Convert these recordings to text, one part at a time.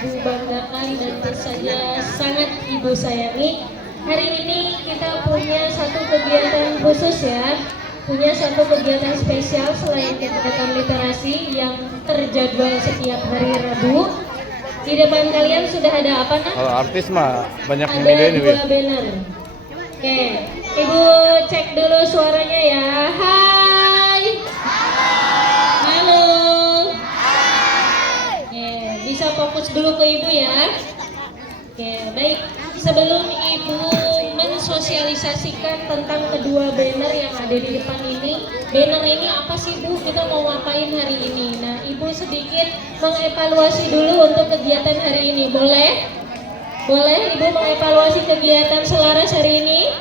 Ibu banggakan dan tentu saja sangat Ibu sayangi. Hari ini kita punya satu kegiatan khusus ya, punya satu kegiatan spesial selain kegiatan literasi yang terjadwal setiap hari Rabu. Di depan kalian sudah ada apa nak? Kalau artis mah banyak Ada video ini, dua banner. Oke, Ibu cek dulu suaranya ya. Hai. Halo. Oke, bisa fokus dulu ke Ibu ya. Oke, baik. Sebelum Ibu mensosialisasikan tentang kedua banner yang ada di depan ini, banner ini apa sih Bu? Kita mau ngapain hari ini? Nah, Ibu sedikit mengevaluasi dulu untuk kegiatan hari ini, boleh? Boleh Ibu mengevaluasi kegiatan Selaras hari ini?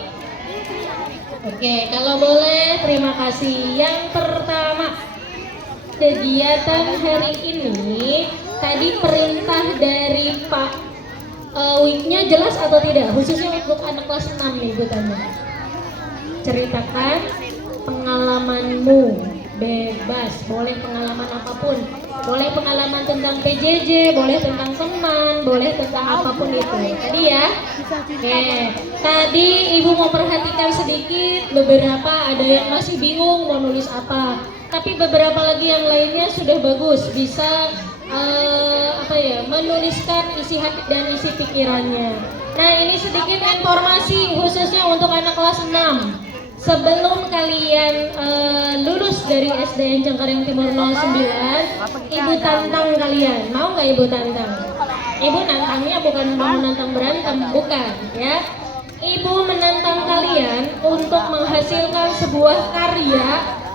Oke, kalau boleh terima kasih. Yang pertama, kegiatan hari ini tadi perintah dari Pak weeknya jelas atau tidak? Khususnya untuk anak kelas 6 nih Bu tanya. Ceritakan pengalamanmu, bebas, boleh pengalaman apapun. Boleh pengalaman tentang PJJ, boleh tentang teman, boleh tentang apapun itu. Tadi ya. Oke. Tadi Ibu mau perhatikan sedikit, beberapa ada yang masih bingung mau nulis apa. Tapi beberapa lagi yang lainnya sudah bagus, bisa menuliskan isi hati dan isi pikirannya. Nah, ini sedikit informasi khususnya untuk anak kelas 6. Sebelum kalian lulus dari SDN Cengkareng Timur 09, Ibu tantang kalian. Mau nggak Ibu tantang? Ibu nantangnya bukan mau nantang berantem, bukan ya. Ibu menantang kalian untuk menghasilkan sebuah karya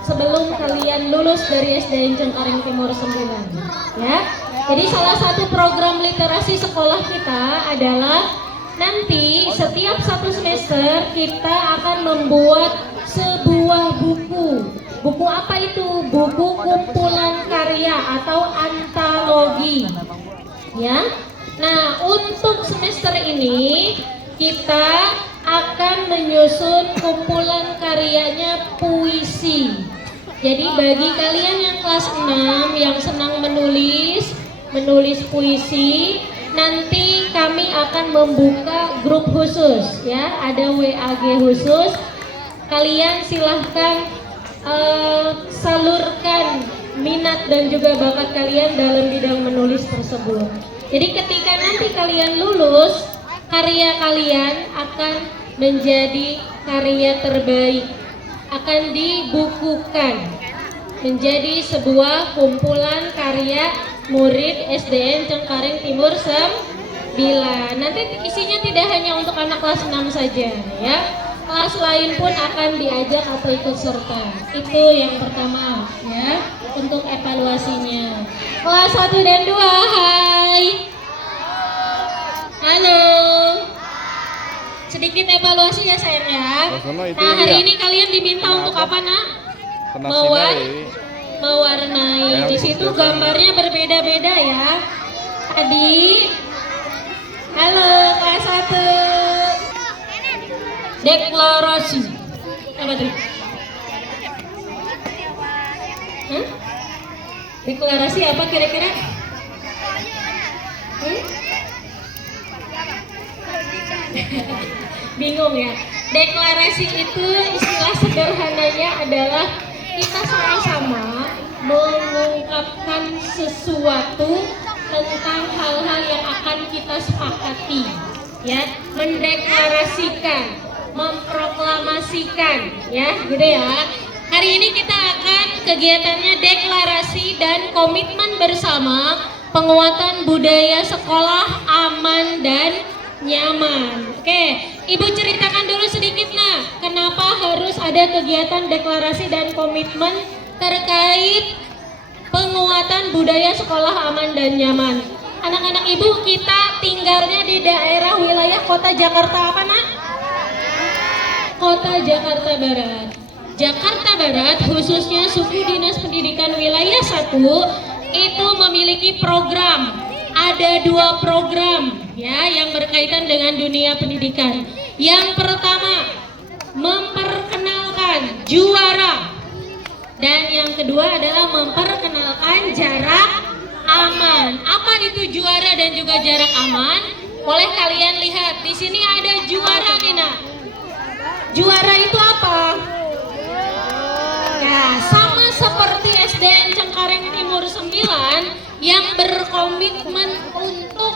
sebelum kalian lulus dari SDN Cengkareng Timur 9 ya. Jadi salah satu program literasi sekolah kita adalah nanti setiap satu semester kita akan membuat sebuah buku. Buku apa itu? Buku kumpulan karya atau antologi ya. Nah, untuk semester ini kita akan menyusun kumpulan karyanya puisi. Jadi bagi kalian yang kelas 6 yang senang menulis puisi, nanti kami akan membuka grup khusus ya, ada WAG khusus. Kalian silahkan salurkan minat dan juga bakat kalian dalam bidang menulis tersebut. Jadi ketika nanti kalian lulus, karya kalian akan menjadi karya terbaik, akan dibukukan menjadi sebuah kumpulan karya murid SDN Cengkareng Timur 9. Nanti isinya tidak hanya untuk anak kelas 6 saja ya. Kelas lain pun akan diajak atau ikut serta. Itu yang pertama ya, untuk evaluasinya. Kelas 1 dan 2, hai. Halo. Sedikit evaluasi ya sayang ya. Nah, hari ini kalian diminta untuk apa nak? Mewarnai. Di situ gambarnya berbeda-beda ya. Tadi, halo kelas 1. Deklarasi. Apa tuh? Hah? Deklarasi apa kira-kira? Bingung ya. Deklarasi itu istilah sederhananya adalah kita sama-sama mengungkapkan sesuatu tentang hal-hal yang akan kita sepakati ya, mendeklarasikan, memproklamasikan ya, gitu ya. Hari ini kita akan kegiatannya deklarasi dan komitmen bersama penguatan budaya sekolah aman dan nyaman. Oke, Ibu ceritakan dulu sedikit nah, kenapa harus ada kegiatan deklarasi dan komitmen terkait penguatan budaya sekolah aman dan nyaman. Anak-anak Ibu, kita tinggalnya di daerah wilayah kota Jakarta apa nak? Kota Jakarta Barat. Jakarta Barat khususnya suku dinas pendidikan wilayah 1 itu memiliki program. Ada 2 program ya yang berkaitan dengan dunia pendidikan. Yang pertama, memperkenalkan juara, dan yang kedua adalah memperkenalkan jarak aman. Apa itu juara dan juga jarak aman? Boleh kalian lihat, di sini ada juara nih nak. Juara itu apa? Ya, sama seperti SDN Cengkareng Timur 9 yang berkomitmen untuk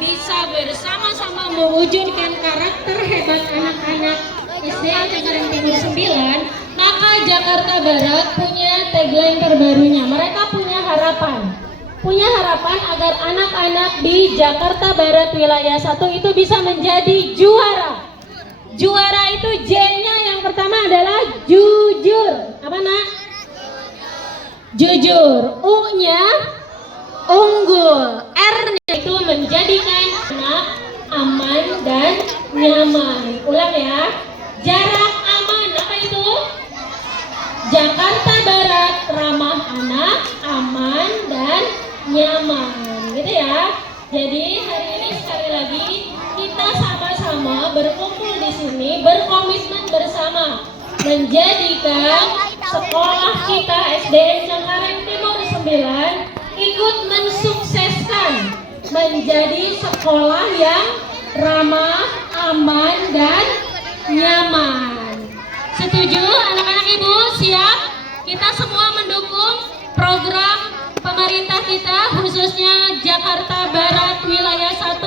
bisa bersama-sama mewujudkan karakter hebat anak-anak SDN Cengkareng Timur 9, maka Jakarta Barat punya tagline terbarunya. Mereka punya harapan agar anak-anak di Jakarta Barat wilayah 1 itu bisa menjadi juara. Juara itu J-nya yang pertama adalah jujur. Apa nak? Jujur. U-nya unggul. R-nya itu menjadikan anak aman dan nyaman. Ulang ya. Jarak aman. Apa itu? Jakarta Barat ramah anak, aman dan nyaman. Gitu ya. Jadi hari ini sekali lagi kita sama-sama berkumpul di sini, berkomitmen bersama menjadikan sekolah kita SDN Cengkareng Timur 9 ikut mensukseskan menjadi sekolah yang ramah, aman dan nyaman. Setuju anak-anak ibu? Siap? Kita semua mendukung program pemerintah kita khususnya Jakarta Barat wilayah 1.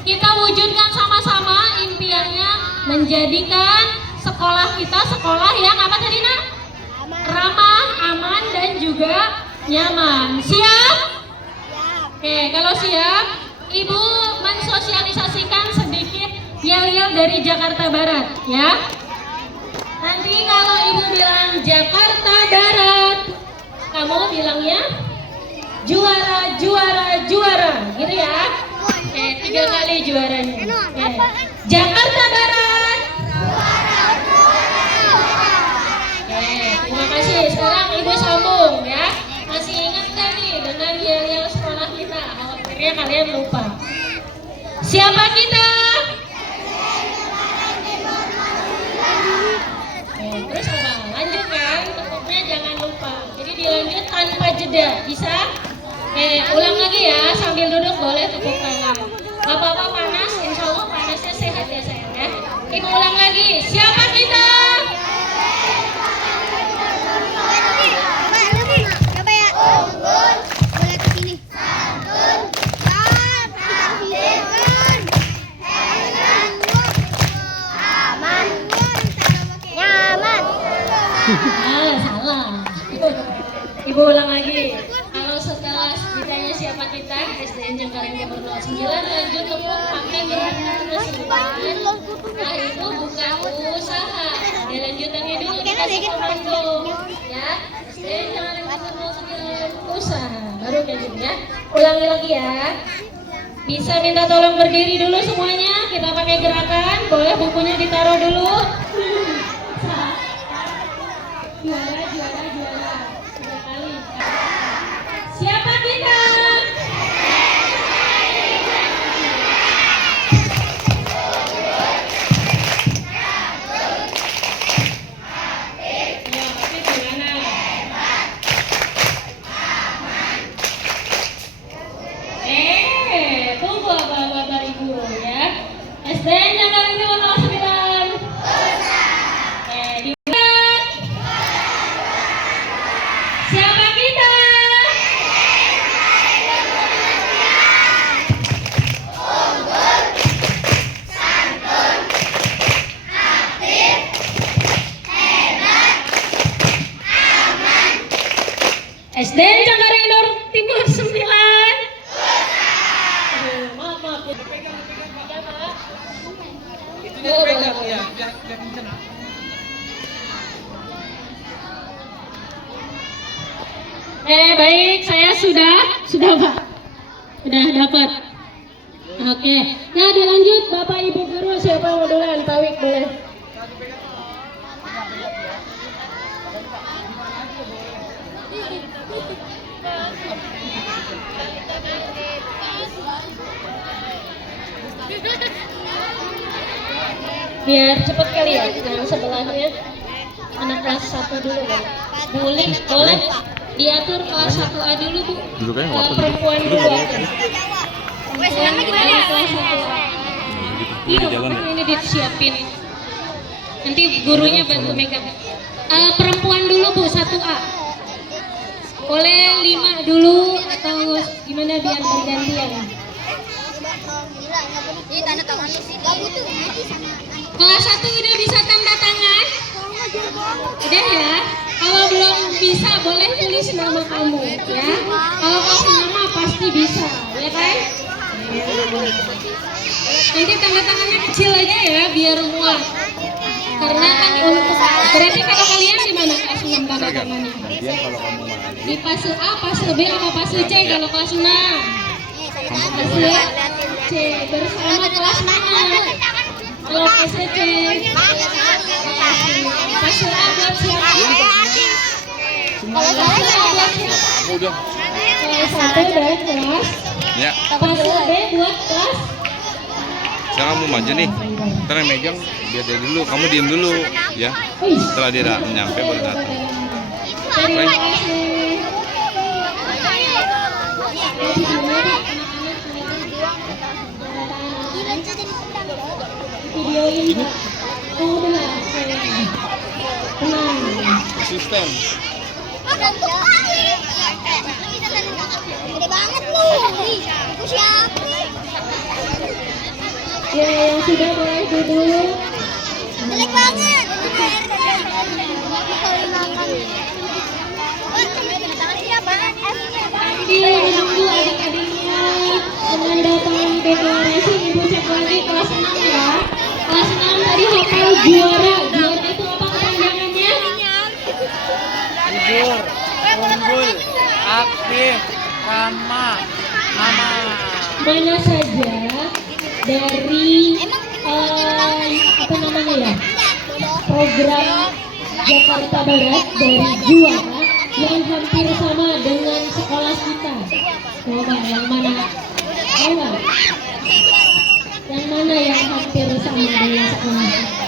Kita wujudkan sama-sama impiannya menjadikan sekolah kita sekolah yang apa tadi nak? Ramah, aman dan juga nyaman. Siap? Oke, kalau siap, ibu mensosialisasikan sedikit yel-yel dari Jakarta Barat ya. Nanti kalau ibu bilang Jakarta Barat, kamu bilangnya juara, juara, juara, gitu ya. Oke, 3 kali juaranya. Oke. Jakarta Barat. Oke, terima kasih. Sekarang ibu sambung ya. Masih ingat nggak nih dengan yel-yel sekolah kita? Khawatirnya kalian lupa. Siapa kita? Terus apa? Lanjut kan? Tepuknya jangan lupa. Jadi dilanjut tanpa jeda. Bisa? Ulang lagi ya. Sambil duduk boleh tepuk tangan. Bapak-bapak panas, insya Allah panasnya sehat ya sayang ya. Ibu ulang lagi. Siapa kita? Coba ya. Unggul. Boleh ke sini. Santun. Aman. Nyaman. Salah. Ibu ulang lagi. Kalau setelah ditanya siapa kita, SDN Cengkareng Timur 09, lanjut tepuk pakai gerakan keseluruhan. Nah itu bukan usaha. Ada lanjutannya dulu dikasih komando. Ya, SDN Cengkareng Timur 09 usaha. Baru kayak gitu ya. Ulangi lagi ya. Bisa minta tolong berdiri dulu semuanya. Kita pakai gerakan. Boleh bukunya ditaruh dulu. Juara, juara, juara. 3 kali. Siapa kita? Tunggu bapak-bapak ibu ya. SDN Cengkareng Timur 09. Dibuat. Siapa kita? SDN Cengkareng Timur 9. Maaf. Baik, saya sudah Pak. Sudah dapat. Oke. Nah, dilanjut Bapak Ibu guru, siapa mau duluan? Pak Wik boleh. Biar cepet kali ya, yang sebelahnya anak kelas 1 dulu boleh. Boleh. Diatur kelas 1A dulu Bu. Duduknya waktu Perempuan dulu aja. Sekarang gimana? Kelas 1A. di Iya, jalan kan ini disiapin. Nanti gurunya bantu megang. Perempuan dulu Bu, 1A. Boleh 5 dulu atau gimana biar bergantian? Ini tanda tangan sih. Gak butuh. Kelas 1 udah bisa tanda tangan? Udah ya? Kalau belum bisa boleh tulis nama kamu ya. Kalau kasih nama pasti bisa, ya kan? Nanti tanda tangannya kecil aja ya biar muat. Karena kan untuk berarti kalau kalian di mana kelas 6 tanda tangannya? dia kalau kamu mandi Di fase A, fase B, apa fase C kalau kelas 6? Fase C bersama kelas mana? Kalau fase C fase A buat siapa? Kalau saya buat siapa? kamu udah Kelas 1 dari kelas ya. fase B buat kelas Sekarang kamu maju nih, ntar yang megang biar dia dulu, kamu diem dulu ya. Setelah dia nyampe baru datang. Terima kasih. Video ini udah tenang. Asisten. Gede banget nih. Aku siapa? Ya yang sudah boleh duduk. Jelek banget. Sambil menunggu adik-adiknya menandatangani deklarasi, Ibu cek lagi kelas 6 ya. Kelas 6 tadi hafal juara. Juara itu apa kepanjangannya? Jujur, unggul, aktif, ramah, aman. Mana saja dari apa namanya ya, program Jakarta Barat dari juara yang hampir sama dengan sekolah kita. Coba yang mana? Tahu nggak? Yang mana yang hampir sama dengan sekolah kita?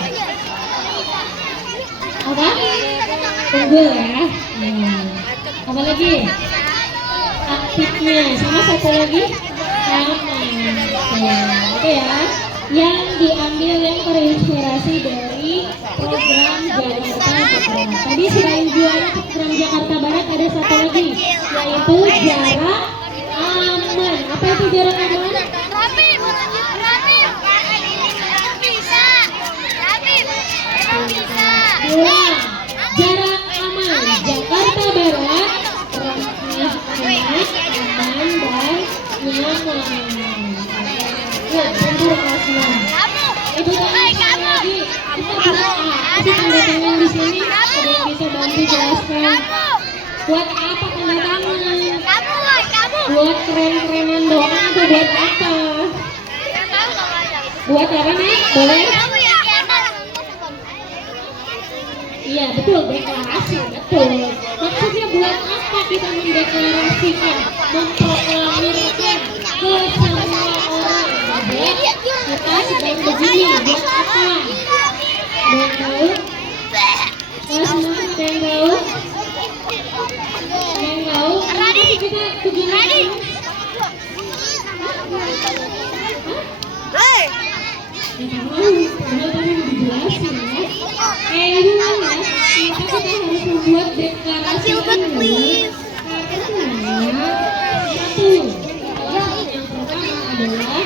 Apa? Unggul ya. Apa lagi? Aktifnya. Sama satu lagi? Aman. Oke ya. Yang diambil yang terinspirasi dari program Jakarta Barat. Tadi selain juara program Jakarta Barat ada satu lagi, yaitu jarak aman. Apa itu jarak aman? Rapim. Bisa. Rapim. Emang bisa. Dua, jarak aman Jakarta Barat, ramah, aman dan nyaman. Ya, bentuk kelas 6. Itu tadi lagi kita bisa kasih tanda tangan di sini. Ada yang bisa bantu jelaskan buat apa tanda tangan? Buat keren-kerenan doang atau buat apa? Buat apa nih? Boleh? Iya betul, deklarasi betul. Maksudnya buat apa kita mendeklarasikan, memproklamirkan ke semua orang? Kita sedang begini, buat apa? Mau tahu? Kelas 6 ada yang tahu? Yang tahu? Kenapa sih kita begini? Dijelasin ya. Ini ya, kita harus membuat deklarasi ini. Karena satu, yang pertama adalah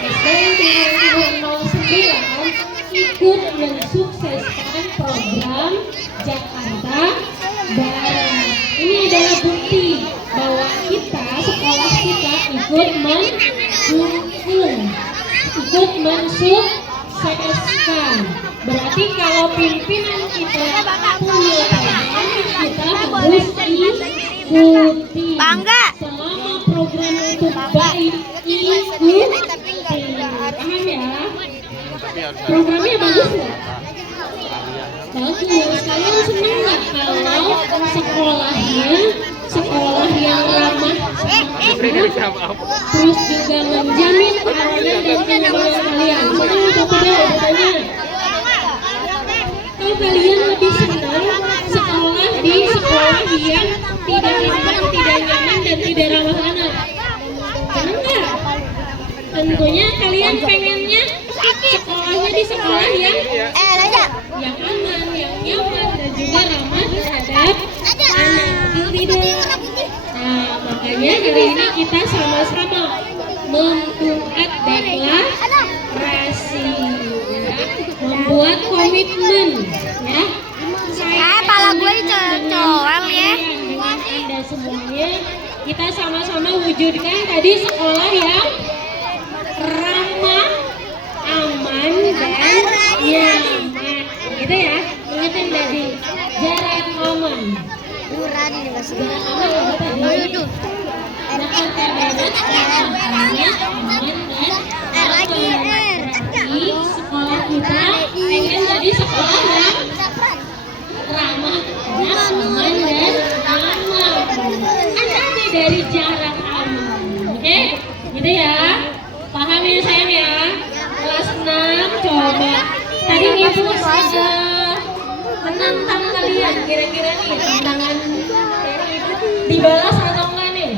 SDN 2009 ikut mensukseskan program Jakarta Barat. Ini adalah bukti bahwa kita, sekolah kita ikut mendukung, ikut mensukseskan. Berarti kalau pimpinan kita punya program, kita harus ikuti. Bangga. Selama program itu baik, ikuti. Paham ya? Programnya bagus nggak? Bagus. Kalian senang nggak kalau sekolahnya sekolah yang ramah sama anak, terus juga menjamin keamanan dan kenyamanan kalian? Senang atau tidak bedanya? Kalau kalian lebih senang sekolah di sekolah yang tidak aman, tidak nyaman, dan tidak ramah anak. Benar nggak? Tentunya kalian pengennya sekolahnya di sekolah yang aman, yang nyaman, dan juga ramah terhadap anak. Betul tidak? Nah, makanya hari ini kita sama-sama mengkolaborasi, ya, membuat komitmen, ya. Pala gue dicocol ya. Dengan Anda semuanya, kita sama-sama wujudkan tadi sekolah yang ramah, aman, dan nyaman. Gitu ya, ingetin tadi jarak aman. Murah di masih. Jarak aman apa tadi? Jakarta Barat, aman, dan lagi berarti sekolah kita pengen jadi sekolah yang ramah, aman, dan aman. Nanti dari jarak aman, oke? Gitu ya, paham ya sayang ya? Kelas 6 coba. Tadi ibu sudah menantang kalian, kira-kira nih tantangan dari ibu dibalas atau enggak nih?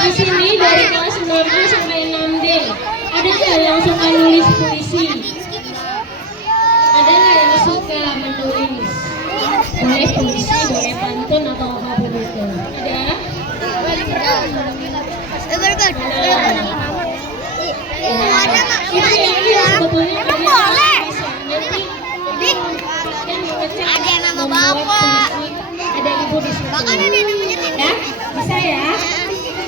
Di sini dari kelas 9A sampai 6D, ada nggak yang suka nulis puisi? Ada nggak yang suka menulis? Boleh puisi, boleh pantun atau apapun itu. Ada? Itu yang sebetulnya boleh. Ada yang nama bapak. Ada ibu di sini. Makanya dia namanya Tinda. Ya, bisa ya.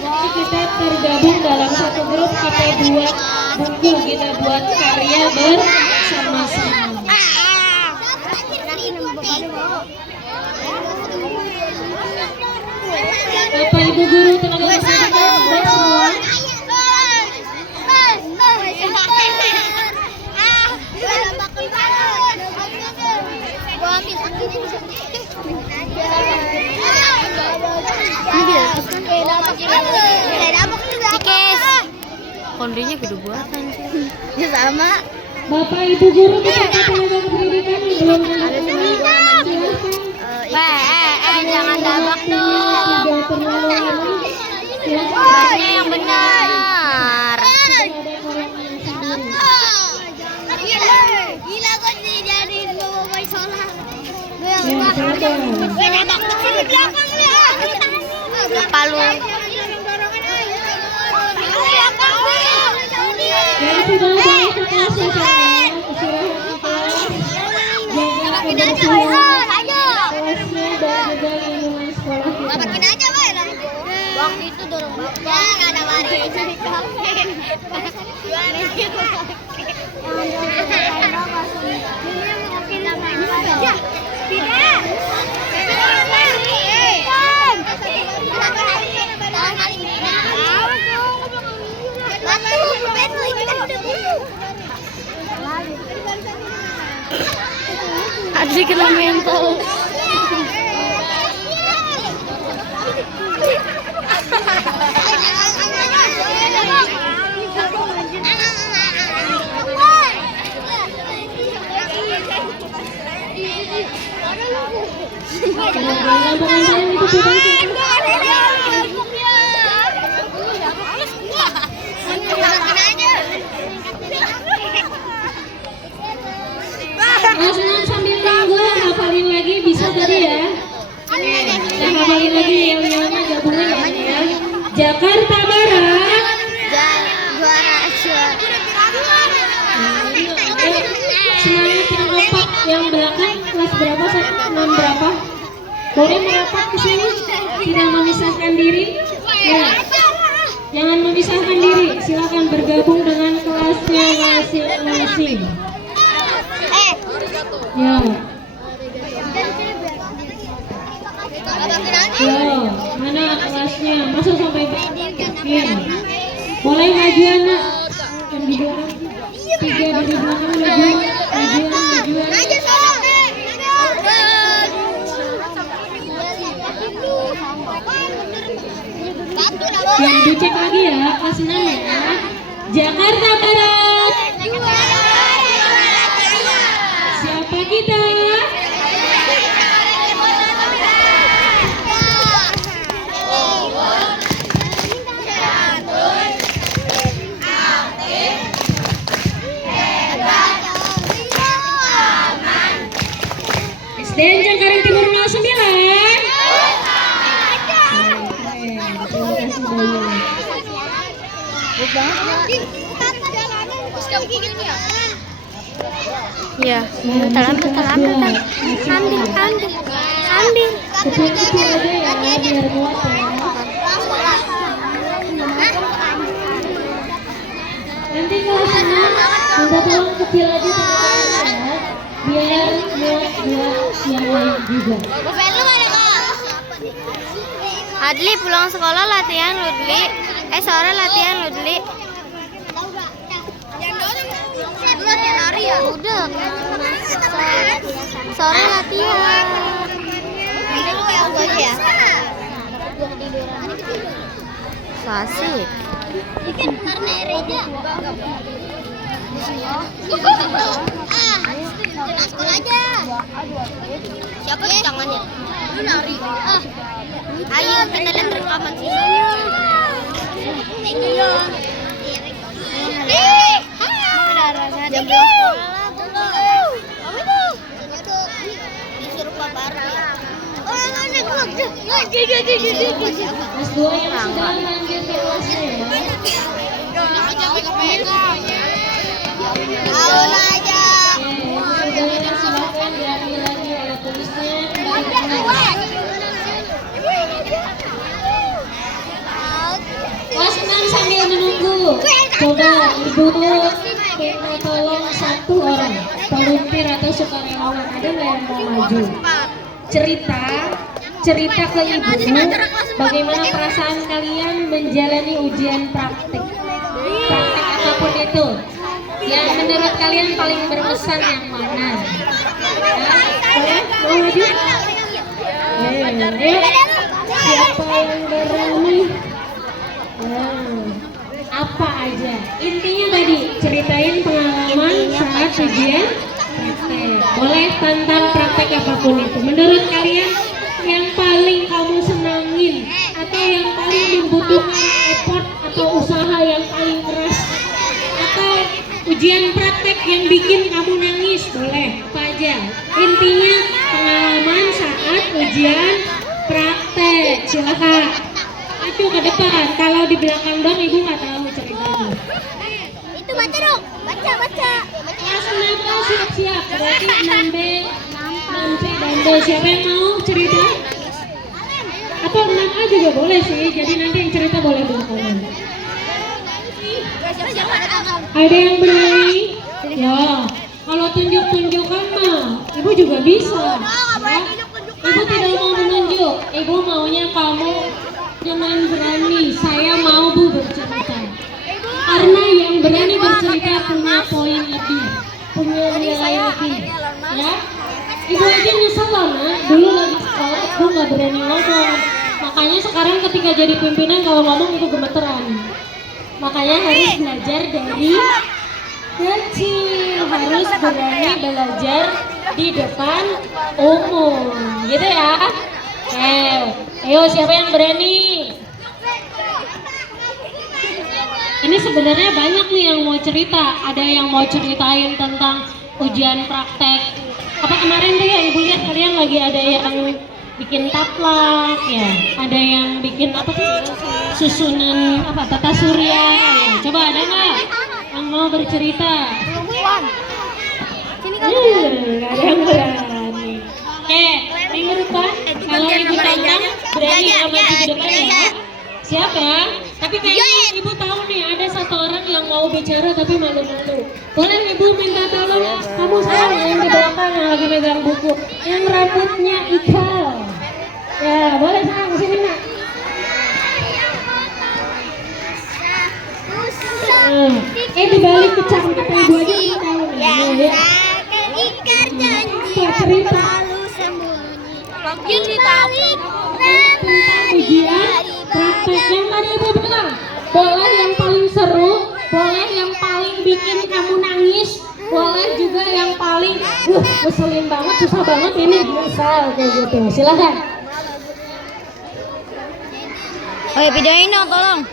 Nanti kita tergabung dalam satu grup, kita buat buku, kita buat karya bersama-sama. Bapak Ibu guru tenaga kesehatan baik semua. Kondenya gede buatan sih. Ya sama. Bapak Ibu guru peserta tenaga pendidikan yang belum menentukan Jangan dabak dong. tidak terlalu lama. Silakan. Baca yang benar. Gila kok dijadiin bawa sholat. Gue dabak kecil di belakang nih. Palu. Ya sudah baik ke kelas ya sayang. Istirahat di kelas. Jaga kebersihan kelasnya dan juga lingkungan sekolah kita. Aja, Boy. Waktu itu dorong bapak. Ya, nggak ada mari. Adli kena mental. Dalam pengajaran itu Kelas 6 sambil nunggu hafalin lagi bisa tadi ya. Kita hafalin lagi yang nyawa gabungin ya. Jakarta Barat. Juara. Semangat yang kompak yang belakang kelas berapa? 6 berapa? Boleh merapat ke sini, tidak memisahkan diri. Ya. Jangan memisahkan diri, silakan bergabung dengan kelasnya masing-masing. Ya. Ya, mana kelasnya? Masuk sampai ya. Boleh maju anak. Yang di belakang. 3 dari belakang maju. Majuan. Yang dicek lagi ya, kelas 6 ya. Jakarta Barat. Siapa kita? SDN Cengkareng Timur 09. Ya, ambil. Kecil-kecil aja ya, biar muat ya. Nanti kalau senang, minta tolong kecil aja teman-teman ya, biar muat buat yang lain juga. Adli pulang sekolah latihan Ludli. Sore latihan Ludli. Latihan lari ya? Udah. Sore latihan. Ini lu kayak aku aja ya? So asik. Karena Reja. Jangan sekolah aja. Siapa di tangannya? Lu nari. Ayo kita lihat rekaman sih. Jam disuruh kabar ya. Mas 2 yang sudah lanjut ke kelasnya ya. Aula aja. Sudah silakan diambil lagi alat tulisnya. Kelas 6 sambil menunggu. Coba ibu minta tolong 1 orang volunteer atau sukarelawan, ada nggak yang mau maju? Cerita ke ibu bagaimana perasaan kalian menjalani ujian praktik apapun itu, yang menurut kalian paling berkesan yang mana? Boleh? Mau maju? Siapa yang berani? Apa aja? Intinya tadi ceritain pengalaman saat ujian praktek. Boleh tentang praktek apapun itu. Menurut kalian yang paling kamu senangin atau yang paling membutuhkan effort atau usaha yang paling keras, atau ujian praktek yang bikin kamu nangis, boleh apa aja? Intinya pengalaman saat ujian praktek. Silakan maju ke depan. Kalau di belakang dong ibu nggak tahu ceritanya. Itu baca dong. Baca. Kelas 6 siap-siap. Berarti 6B, 6C dan D. Siapa yang mau cerita? Atau 6A juga boleh sih. Jadi nanti yang cerita boleh belakangan. Ada yang berani? Ya. Kalau tunjuk-tunjukkan mah, ibu juga bisa. Ya. Ibu tidak mau menunjuk. Ibu maunya kamu jangan berani. Saya mau bu bercerita. Karena yang berani bercerita punya poin lebih, punya nilai lebih. Ya. Ibu aja nyesel loh nak. Dulu lagi sekolah, ibu nggak berani ngomong. Makanya sekarang ketika jadi pimpinan kalau ngomong ibu gemeteran. Makanya harus belajar dari kecil, harus berani belajar di depan umum, gitu ya. Ayo siapa yang berani? Ini sebenarnya banyak nih yang mau cerita. Ada yang mau ceritain tentang ujian praktek. Apa kemarin tuh ya ibu lihat kalian lagi ada yang bikin taplak ya, ada yang bikin apa tuh susunan apa tata surya ya. Coba ada nggak yang mau bercerita? Nggak ada yang berani. Minggu depan kalau ibu tantang berani sama ibu depan ya. Siap ya? Tapi kayaknya ibu tahu nih ada 1 orang yang mau bicara tapi malu-malu. Boleh ibu minta tolong kamu salah yang di belakang yang lagi megang buku, yang rambutnya ikal. Ya boleh sana kesini nak. Dibalik kecantikan ibu aja ibu tahu nih. Ya cerita. Tentang ujian praktek yang tadi ibu bilang, boleh yang paling seru, boleh yang paling bikin kamu nangis, boleh juga yang paling ngeselin banget, susah banget, ini misal kayak gitu. Silahkan. Oh ya, videoin dong tolong.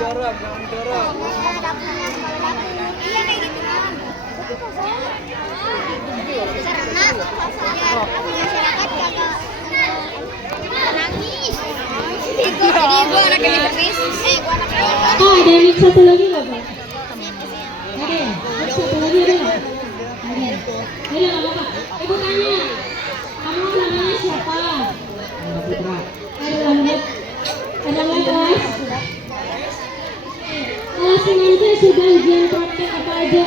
dorong, jangan dorong. Iya kayak gitu kan. Karena masyarakat kagak nangis. Jadi gua anak yang servis. Gua anak yang Oh, ada mic satu lagi nggak, Pak? Ada ya? Mic satu lagi ada nggak? Ada. Ada nggak apa-apa. Ibu tanya, kamu namanya siapa? Putra. Ada lanjut. Ada nggak kelas? Kelas nanti sudah ujian praktek apa aja?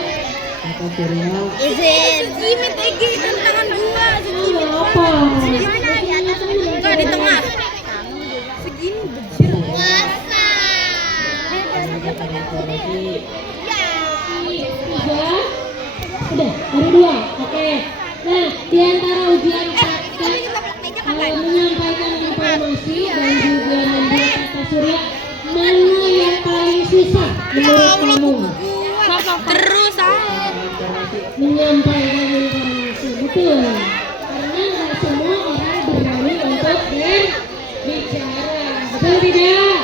Tata surya. izin. Ini tinggi tantangan gua. Segini apa? Gimana di atas? Enggak di tengah. Segini bejir. Puasa. Mendapatkan informasi. Tiga. Udah, baru dua. Oke. Nah, di antara ujian praktek menyampaikan informasi dan juga membuat tata surya, mana yang paling susah menurut kamu? Terus Menyampaikan informasi, betul. Karena nggak semua orang berani untuk berbicara, betul tidak?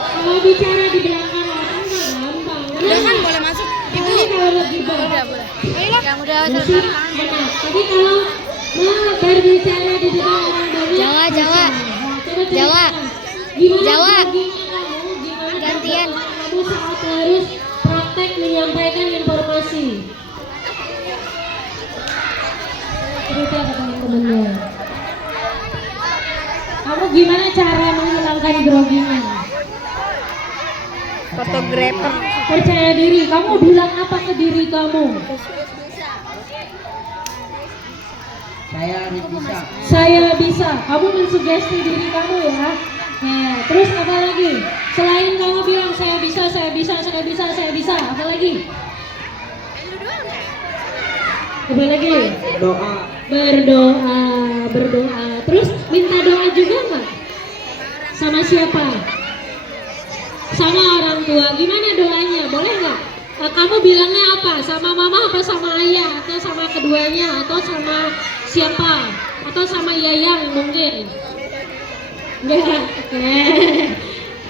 Kalau bicara di belakang orang nggak gampang. Kenapa? boleh masuk. Tapi kalau lagi Yang udah bersih, benar. Tapi kalau mau berbicara di depan orang banyak, Jawa, Jawa. Nah, coba ceritakan. Jawa. Gimana Jawa. gimana Gantian. kamu saat harus praktek menyampaikan informasi? Cerita ke teman-temannya. Kamu gimana cara menghilangkan groginya? Fotografer. Percaya diri. Kamu bilang apa ke diri kamu? Saya harus bisa. Saya bisa. Kamu mensugesti diri kamu ya. Nah, terus apa lagi? Selain kamu bilang saya bisa, saya bisa, saya bisa, saya bisa, apa lagi? Apa lagi? Doa. Berdoa, berdoa. Terus minta doa juga nggak? Sama siapa? Sama orang tua. Gimana doanya? Boleh nggak? Kamu bilangnya apa? Sama mama apa sama ayah? Atau sama keduanya? Atau sama siapa? Atau sama yayang mungkin? Enggak. Oke.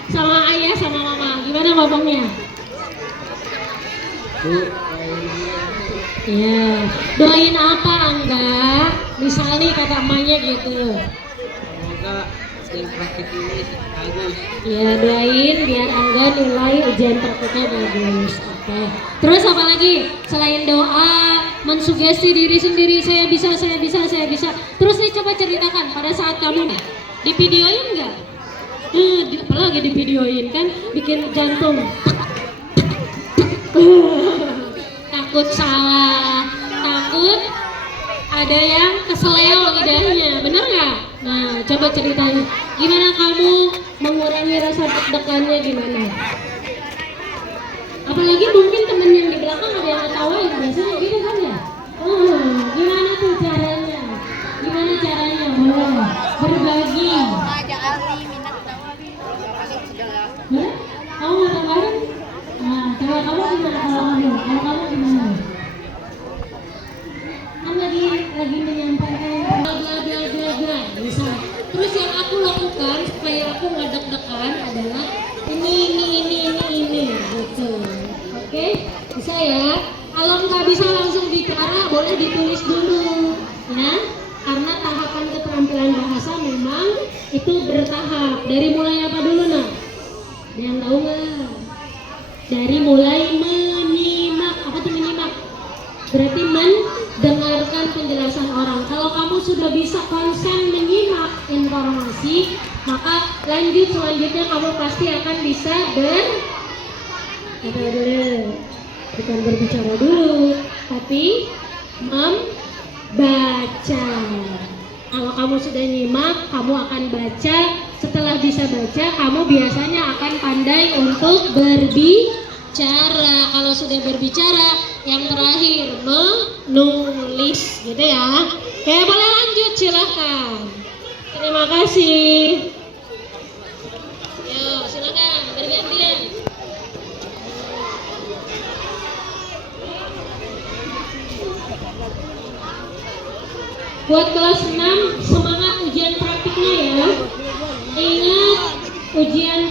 Sama ayah sama mama. Gimana ngomongnya? Bu. Iya. Doain apa enggak? Misal nih kata emaknya gitu. Semoga yang praktik ini bagus. Ya doain biar Angga nilai ujian prakteknya bagus. Oke. Terus apa lagi? Selain doa, mensugesti diri sendiri, saya bisa, saya bisa, saya bisa. Terus nih coba ceritakan pada saat kamu di videoin nggak? Apalagi di videoin kan bikin jantung. Takut salah, takut ada yang keseleo lidahnya, bener nggak? Nah, coba ceritain gimana kamu mengurangi rasa deg-degannya gimana? Apalagi mungkin temen yang di belakang ada yang ngetawain, biasanya gitu kan ya? Gimana tuh caranya? Gimana caranya? Boleh berbagi. Hah? Kamu mau tambahin? Nah, coba kamu gimana kalau kamu? Kalau kamu gimana? Kan lagi menyampaikan bla bla bla bla bla bisa. Terus yang aku lakukan supaya aku nggak deg-degan adalah ini gitu. Oke, bisa ya. Kalau nggak bisa langsung bicara boleh ditulis dulu ya, karena tahapan keterampilan bahasa memang itu bertahap. Dari mulai apa dulu nak? Ada yang tahu nggak? Dari mulai menyimak. Apa tuh menyimak? Berarti mendengarkan penjelasan orang. Kalau kamu sudah bisa konsen menyimak informasi, maka selanjutnya kamu pasti akan bisa bukan berbicara dulu, tapi membaca. Kalau kamu sudah nyimak, kamu akan baca. Setelah bisa baca, kamu biasanya akan pandai untuk berbicara. Kalau sudah berbicara, yang terakhir menulis, gitu ya. Oke, boleh lanjut, silahkan. Terima kasih. Yuk, silakan bergantian. Buat kelas 6, semangat ujian praktiknya ya. Ingat, ujian